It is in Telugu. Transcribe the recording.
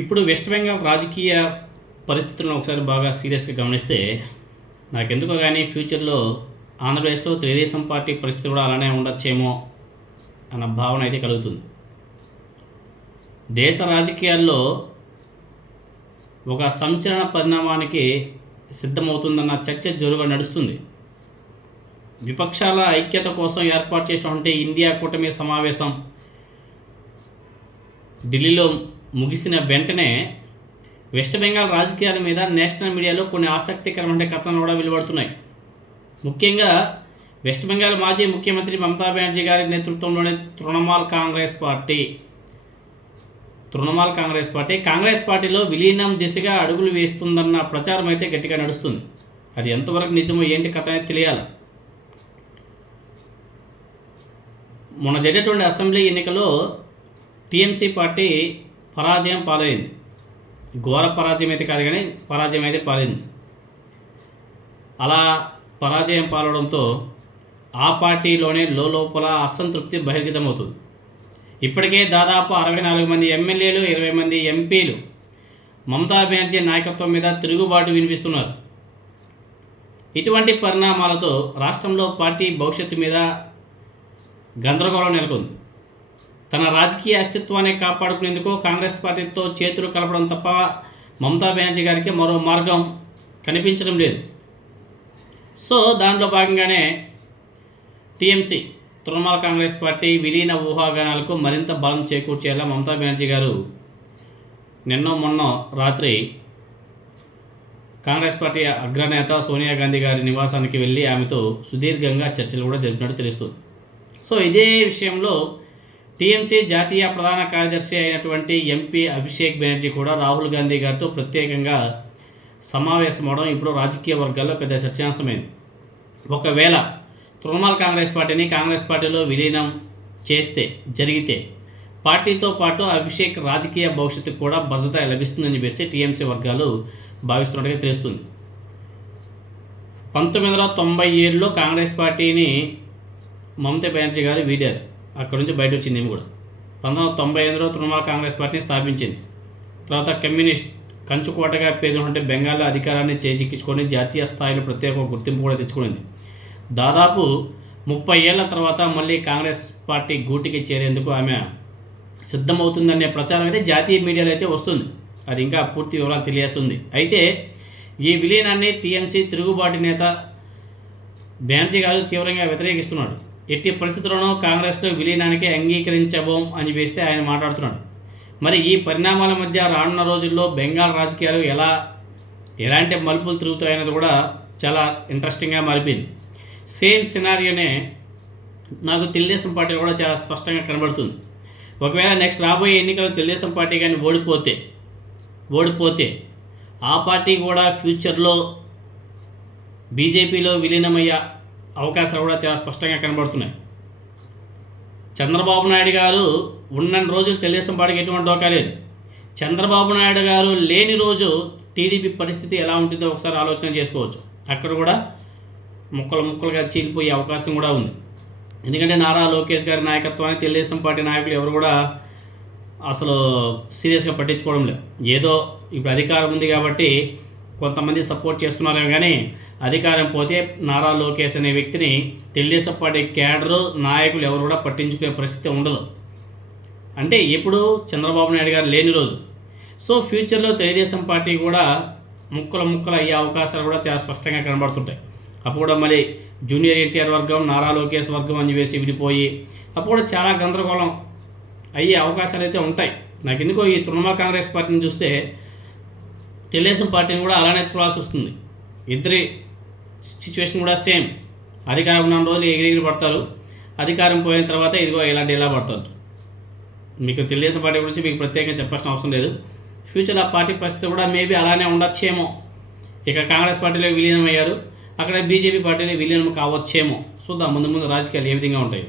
ఇప్పుడు వెస్ట్ బెంగాల్ రాజకీయ పరిస్థితులను ఒకసారి బాగా సీరియస్గా గమనిస్తే నాకెందుకో కానీ ఫ్యూచర్లో ఆంధ్రప్రదేశ్లో తెలుగుదేశం పార్టీ పరిస్థితి కూడా అలానే ఉండొచ్చేమో అన్న భావన అయితే కలుగుతుంది. దేశ రాజకీయాల్లో ఒక సంచలన పరిణామానికి సిద్ధమవుతుందన్న చర్చ జోరుగా నడుస్తుంది. విపక్షాల ఐక్యత కోసం ఏర్పాటు చేసినటువంటి ఇండియా కూటమి సమావేశం ఢిల్లీలో ముగిసిన వెంటనే వెస్ట్ బెంగాల్ రాజకీయాల మీద నేషనల్ మీడియాలో కొన్ని ఆసక్తికరమైన కథనాలు కూడా వెలువడుతున్నాయి. ముఖ్యంగా వెస్ట్ బెంగాల్ మాజీ ముఖ్యమంత్రి మమతా బెనర్జీ గారి నేతృత్వంలోని తృణమూల్ కాంగ్రెస్ పార్టీలో విలీనం దిశగా అడుగులు వేస్తుందన్న ప్రచారం అయితే గట్టిగా నడుస్తుంది. అది ఎంతవరకు నిజమో ఏంటి కథ అనేది తెలియాలి. మొన్న జరిగేటువంటి అసెంబ్లీ ఎన్నికలో టీఎంసీ పార్టీ పరాజయం పాలైంది. ఘోర పరాజయం అయితే కాదు కానీ పరాజయం అయితే పాలైంది. అలా పరాజయం పాలవడంతో ఆ పార్టీలోనే లోపల అసంతృప్తి బహిర్గతమవుతుంది. ఇప్పటికే దాదాపు 64 మంది ఎమ్మెల్యేలు 20 మంది ఎంపీలు మమతా బెనర్జీ నాయకత్వం మీద తిరుగుబాటు వినిపిస్తున్నారు. ఇటువంటి పరిణామాలతో రాష్ట్రంలో పార్టీ భవిష్యత్తు మీద గందరగోళం నెలకొంది. తన రాజకీయ అస్తిత్వాన్ని కాపాడుకునేందుకు కాంగ్రెస్ పార్టీతో చేతులు కలపడం తప్ప మమతా బెనర్జీ గారికి మరో మార్గం కనిపించడం లేదు. సో దాంట్లో భాగంగానే టీఎంసీ తృణమూల్ కాంగ్రెస్ పార్టీ విలీన ఊహాగానాలకు మరింత బలం చేకూర్చేలా మమతా బెనర్జీ గారు నిన్నో మొన్న రాత్రి కాంగ్రెస్ పార్టీ అగ్రనేత సోనియా గాంధీ గారి నివాసానికి వెళ్ళి ఆమెతో సుదీర్ఘంగా చర్చలు కూడా జరిపినట్టు తెలుస్తుంది. సో ఇదే విషయంలో టీఎంసీ జాతీయ ప్రధాన కార్యదర్శి అయినటువంటి ఎంపీ అభిషేక్ బెనర్జీ కూడా రాహుల్ గాంధీ గారితో ప్రత్యేకంగా సమావేశమవడం ఇప్పుడు రాజకీయ వర్గాల్లో పెద్ద చర్చాంశమైంది. ఒకవేళ తృణమూల్ కాంగ్రెస్ పార్టీని కాంగ్రెస్ పార్టీలో విలీనం జరిగితే పార్టీతో పాటు అభిషేక్ రాజకీయ భవిష్యత్తుకు కూడా భద్రత లభిస్తుందని చెప్పేసి టీఎంసీ వర్గాలు భావిస్తున్నట్టుగా తెలుస్తుంది. 1997లో కాంగ్రెస్ పార్టీని మమతా బెనర్జీ గారు వీడారు. అక్కడి నుంచి బయట వచ్చింది ఏమి కూడా 1998లో తృణమూల్ కాంగ్రెస్ పార్టీని స్థాపించింది. తర్వాత కమ్యూనిస్ట్ కంచుకోటగా పేరున్నటువంటి బెంగాల్లో అధికారాన్ని చేజిక్కించుకొని జాతీయ స్థాయిలో ప్రత్యేక గుర్తింపు కూడా తెచ్చుకునింది. దాదాపు 30 ఏళ్ల తర్వాత మళ్ళీ కాంగ్రెస్ పార్టీ గూటికి చేరేందుకు ఆమె సిద్ధమవుతుందనే ప్రచారం అయితే జాతీయ మీడియాలో అయితే వస్తుంది. అది ఇంకా పూర్తి వివరాలు తెలియాల్సింది. అయితే ఈ విలీనాన్ని టీఎంసీ తిరుగుబాటు నేత బెనర్జీ గారు తీవ్రంగా వ్యతిరేకిస్తున్నాడు. ఎట్టి పరిస్థితుల్లోనూ కాంగ్రెస్లో విలీనానికి అంగీకరించబోం అని చెప్పేసి ఆయన మాట్లాడుతున్నాడు. మరి ఈ పరిణామాల మధ్య రానున్న రోజుల్లో బెంగాల్ రాజకీయాలు ఎలాంటి మలుపులు తిరుగుతాయనేది కూడా చాలా ఇంట్రెస్టింగ్గా మారిపోయింది. సేమ్ సినారియోనే నాకు తెలుగుదేశం పార్టీలో కూడా చాలా స్పష్టంగా కనబడుతుంది. ఒకవేళ నెక్స్ట్ రాబోయే ఎన్నికల్లో తెలుగుదేశం పార్టీ కానీ ఓడిపోతే ఆ పార్టీ కూడా ఫ్యూచర్లో బీజేపీలో విలీనమయ్యే అవకాశాలు కూడా చాలా స్పష్టంగా కనబడుతున్నాయి. చంద్రబాబు నాయుడు గారు ఉన్న రోజులు తెలుగుదేశం పార్టీకి ఎటువంటి డోకా లేదు. చంద్రబాబు నాయుడు గారు లేని రోజు టీడీపీ పరిస్థితి ఎలా ఉంటుందో ఒకసారి ఆలోచన చేసుకోవచ్చు. అక్కడ కూడా ముక్కలుగా చీలిపోయే అవకాశం కూడా ఉంది. ఎందుకంటే నారా లోకేష్ గారి నాయకత్వాన్ని తెలుగుదేశం పార్టీ నాయకులు ఎవరు కూడా అసలు సీరియస్గా పట్టించుకోవడం లేదు. ఏదో ఇప్పుడు అధికారం ఉంది కాబట్టి కొంతమంది సపోర్ట్ చేస్తున్నారేమో కానీ అధికారం పోతే నారా లోకేష్ అనే వ్యక్తిని తెలుగుదేశం పార్టీ క్యాడరు నాయకులు ఎవరు కూడా పట్టించుకునే పరిస్థితి ఉండదు. అంటే ఎప్పుడు చంద్రబాబు నాయుడు గారు లేని రోజు. సో ఫ్యూచర్లో తెలుగుదేశం పార్టీ కూడా ముక్కలు అయ్యే అవకాశాలు కూడా చాలా స్పష్టంగా కనబడుతుంటాయి. అప్పుడు కూడా మరి జూనియర్ ఎన్టీఆర్ వర్గం నారా లోకేష్ వర్గం అని చెప్పేసి విడిపోయి అప్పుడు కూడా చాలా గందరగోళం అయ్యే అవకాశాలు అయితే ఉంటాయి. నాకు ఎందుకో ఈ తృణమూల్ కాంగ్రెస్ పార్టీని చూస్తే తెలుగుదేశం పార్టీని కూడా అలానే చూడాల్సి వస్తుంది. ఇద్దరి సిచ్యువేషన్ కూడా సేమ్. అధికారం ఉన్న రోజులు ఎగిరి పడతారు, అధికారం పోయిన తర్వాత ఇదిగో ఇలాంటి ఇలా పడతారు. మీకు తెలుగుదేశం పార్టీ గురించి మీకు ప్రత్యేకంగా చెప్పాల్సిన అవసరం లేదు. ఫ్యూచర్లో ఆ పార్టీ పరిస్థితి కూడా మేబీ అలానే ఉండొచ్చేమో. ఇక కాంగ్రెస్ పార్టీలో విలీనం అయ్యారు, అక్కడ బీజేపీ పార్టీలో విలీనం కావచ్చేమో. చూద్దాం ముందు రాజకీయాలు ఏ విధంగా ఉంటాయి.